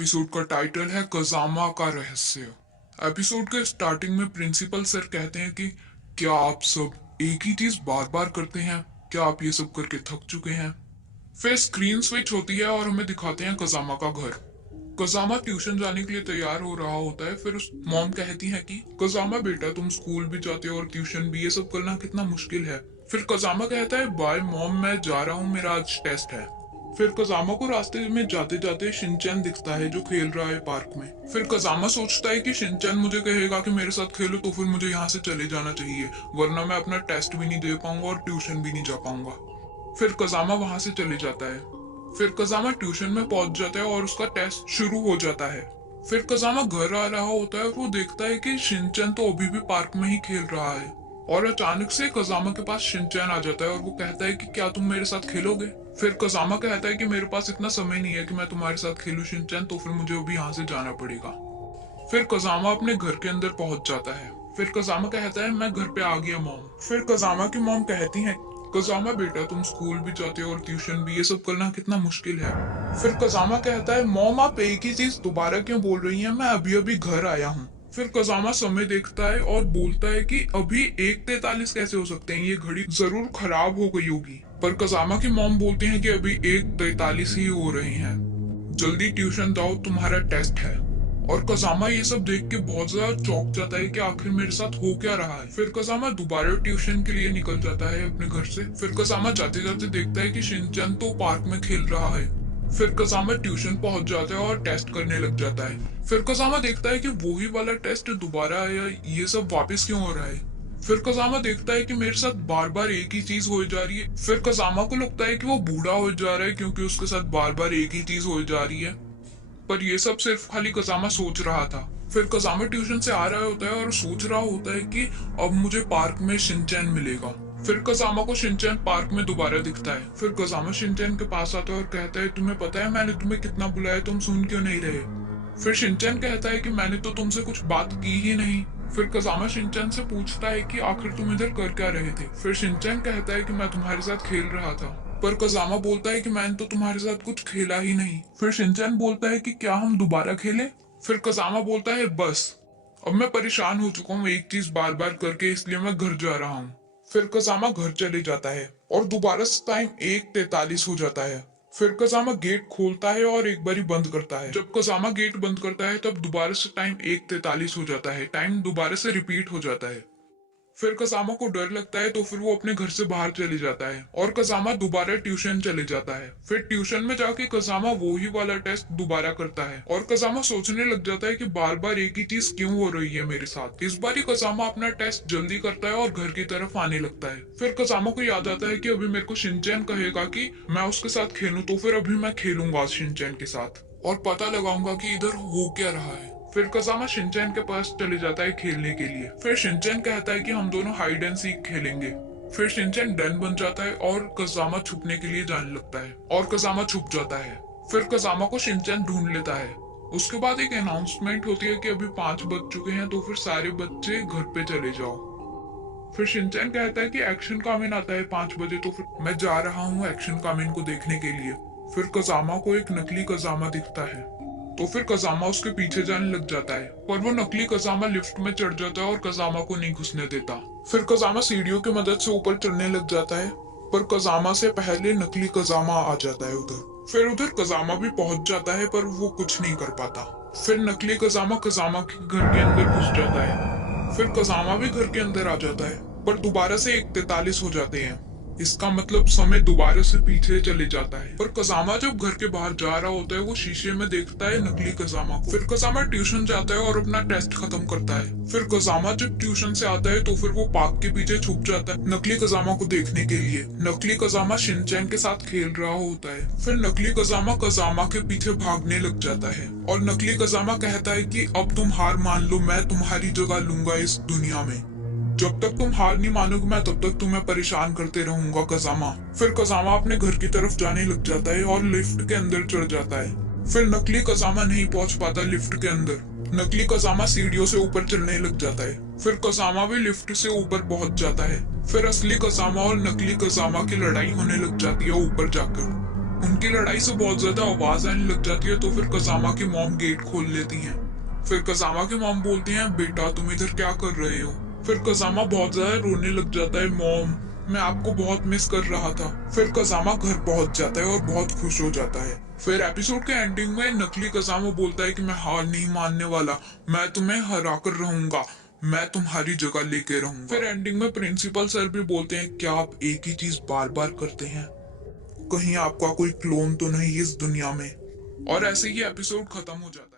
Episode का title है कजामा का रहस्य। एपिसोड के स्टार्टिंग में प्रिंसिपल सर कहते हैं कि क्या आप सब एक ही चीज बार बार करते हैं? क्या आप ये सब करके थक चुके हैं? फिर स्क्रीन स्विच होती है और हमें दिखाते हैं कजामा का घर। कजामा ट्यूशन जाने के लिए तैयार हो रहा होता है। फिर उस मॉम कहती है कि कजामा बेटा, तुम स्कूल भी जाते हो और ट्यूशन भी, ये सब करना कितना मुश्किल है। फिर कजामा कहता है बाय मॉम, मैं जा रहा हूँ, मेरा आज टेस्ट है। फिर कजामा को रास्ते में जाते जाते शिनचैन दिखता है जो खेल रहा है पार्क में। फिर कजामा सोचता है कि शिनचैन मुझे कहेगा कि मेरे साथ खेलो, तो फिर मुझे यहाँ से चले जाना चाहिए, वरना मैं अपना टेस्ट भी नहीं दे पाऊंगा और ट्यूशन भी नहीं जा पाऊंगा। फिर कजामा वहां से चले जाता है। फिर कजामा ट्यूशन में पहुंच जाता है और उसका टेस्ट शुरू हो जाता है। फिर कजामा घर आ रहा होता है और वो देखता है कि शिनचैन तो अभी भी पार्क में ही खेल रहा है। और अचानक से कजामा के पास शिनचैन आ जाता है और वो कहता है कि क्या तुम मेरे साथ खेलोगे? फिर कजामा कहता है कि मेरे पास इतना समय नहीं है कि मैं तुम्हारे साथ खेलूं शिनचैन, तो फिर मुझे अभी यहाँ से जाना पड़ेगा। फिर कजामा अपने घर के अंदर पहुंच जाता है। फिर कजामा कहता है मैं घर पे आ गया मॉम। फिर कजामा की मॉम कहती है कजामा बेटा, तुम स्कूल भी जाते हो और ट्यूशन भी, ये सब करना कितना मुश्किल है। फिर कजामा कहता है मॉम, आप एक ही चीज दोबारा क्यों बोल रही हैं? मैं अभी अभी घर आया हूँ। फिर कजामा समय देखता है और बोलता है कि अभी 1:43 कैसे हो सकते हैं, ये घड़ी जरूर खराब हो गई होगी। पर कजामा की मॉम बोलती है कि अभी 1:43 ही हो रहे हैं, जल्दी ट्यूशन जाओ, तुम्हारा टेस्ट है। और कजामा ये सब देख के बहुत ज्यादा चौंक जाता है कि आखिर मेरे साथ हो क्या रहा है। फिर कजामा दोबारा ट्यूशन के लिए निकल जाता है अपने घर से। फिर कजामा जाते जाते देखता है कि शिनचैन तो पार्क में खेल रहा है। फिर कजामा ट्यूशन पहुंच जाता है और टेस्ट करने लग जाता है। फिर कजामा देखता है कि वही वाला टेस्ट दोबारा आया, ये सब वापस क्यों हो रहा है। फिर कजामा देखता है कि मेरे साथ बार बार एक ही चीज हो जा रही है। फिर कजामा को लगता है कि वो बूढ़ा हो जा रहा है क्योंकि उसके साथ बार बार एक ही चीज हो जा रही है। पर ये सब सिर्फ खाली कजामा सोच रहा था। फिर कजामा ट्यूशन से आ रहा होता है और सोच रहा होता है कि अब मुझे पार्क में शिनचैन मिलेगा। फिर कजामा को शिनचैन पार्क में दोबारा दिखता है। फिर कजामा शिनचैन के पास आता है और कहता है तुम्हें पता है मैंने तुम्हें कितना बुलाया, तुम सुन क्यों नहीं रहे? फिर शिनचैन कहता है कि मैंने तो तुमसे कुछ बात की ही नहीं। फिर कजामा शिनचैन से पूछता है कि आखिर तुम इधर कर क्या रहे थे? फिर शिनचैन कहता है कि मैं तुम्हारे साथ खेल रहा था। पर कजामा बोलता है कि मैंने तो तुम्हारे साथ कुछ खेला ही नहीं। फिर शिनचैन बोलता है कि क्या हम दोबारा खेलें? फिर कजामा बोलता है बस, अब मैं परेशान हो चुका हूँ एक चीज बार बार करके, इसलिए मैं घर जा रहा हूँ। फिर कजामा घर चले जाता है और दोबारा से टाइम 1:43 हो जाता है। फिर कजामा गेट खोलता है और एक बारी बंद करता है। जब कजामा गेट बंद करता है तब दोबारा से टाइम 1:43 हो जाता है। टाइम दोबारा से रिपीट हो जाता है। फिर कजामा को डर लगता है तो फिर वो अपने घर से बाहर चले जाता है और कजामा दोबारा ट्यूशन चले जाता है। फिर ट्यूशन में जाके कजामा वो ही वाला टेस्ट दोबारा करता है और कजामा सोचने लग जाता है कि बार बार एक ही चीज क्यों हो रही है मेरे साथ। इस बार ही कजामा अपना टेस्ट जल्दी करता है और घर की तरफ आने लगता है। फिर कजामा को याद आता है कि अभी मेरे को शिनचैन कहेगा कि मैं उसके साथ खेलूं, तो फिर अभी मैं खेलूंगा शिनचैन के साथ और पता लगाऊंगा कि इधर हो क्या रहा है। फिर कजामा शिनचैन के पास चले जाता है खेलने के लिए। फिर शिनचैन कहता है कि हम दोनों हाइड एंड सीक खेलेंगे। फिर शिनचैन डन बन जाता है और कजामा छुपने के लिए जाने लगता है और कजामा छुप जाता है। फिर कजामा को शिनचैन ढूंढ लेता है। उसके बाद एक अनाउंसमेंट होती है कि अभी 5 बज चुके हैं, तो फिर सारे बच्चे घर पे चले जाओ। फिर शिनचैन कहता है कि एक्शन कामिन आता है 5 बजे, तो फिर मैं जा रहा हूँ एक्शन कामिन को देखने के लिए। फिर कजामा को एक नकली कजामा दिखता है, तो फिर कजामा उसके पीछे जाने लग जाता है, पर वो नकली कजामा लिफ्ट में चढ़ जाता है और कजामा को नहीं घुसने देता। फिर कजामा सीढ़ियों की मदद से ऊपर चढ़ने लग जाता है, पर कजामा से पहले नकली कजामा आ जाता है उधर। फिर उधर कजामा भी पहुंच जाता है पर वो कुछ नहीं कर पाता। फिर नकली कजामा कजामा के घर के अंदर घुस जाता है। फिर कजामा भी घर के अंदर आ जाता है, पर दोबारा से 1:43 हो जाते हैं। इसका मतलब समय दोबारा से पीछे चले जाता है। पर कजामा जब घर के बाहर जा रहा होता है वो शीशे में देखता है नकली कजामा को। फिर कजामा ट्यूशन जाता है और अपना टेस्ट खत्म करता है। फिर कजामा जब ट्यूशन से आता है तो फिर वो पार्क के पीछे छुप जाता है नकली कजामा को देखने के लिए। नकली कजामा शिनचैन के साथ खेल रहा होता है। फिर नकली कजामा कजामा के पीछे भागने लग जाता है और नकली कजामा कहता है कि अब तुम हार मान लो, मैं तुम्हारी जगह लूंगा इस दुनिया में। जब तक तुम हार नहीं मानोगे मैं तब तक तुम्हें परेशान करते रहूंगा कजामा। फिर कजामा अपने घर की तरफ जाने लग जाता है और लिफ्ट के अंदर चढ़ जाता है। फिर नकली कजामा नहीं पहुंच पाता लिफ्ट के अंदर। नकली कजामा सीढ़ियों से ऊपर चढ़ने लग जाता है। फिर कजामा भी लिफ्ट से ऊपर पहुंच जाता है। फिर असली कजामा और नकली कजामा की लड़ाई होने लग जाती है ऊपर जाकर। उनकी लड़ाई से बहुत ज्यादा आवाज आने लग जाती है, तो फिर कसामा की मॉम गेट खोल लेती हैं। फिर कसामा की मॉम बोलती हैं, बेटा तुम इधर क्या कर रहे हो। फिर कसामा बहुत ज्यादा रोने लग जाता है, मॉम मैं आपको बहुत मिस कर रहा था। फिर कसामा घर पहुंच जाता है और बहुत खुश हो जाता है। फिर एपिसोड के एंडिंग में नकली कसामा बोलता है कि मैं हार नहीं मानने वाला, मैं तुम्हें हरा कर रहूंगा, मैं तुम्हारी जगह लेके रहूंगा। फिर एंडिंग में प्रिंसिपल सर भी बोलते हैं, क्या आप एक ही चीज बार बार करते हैं, कहीं आपका कोई क्लोन तो नहीं इस दुनिया में। और ऐसे ही एपिसोड खत्म हो जाता है।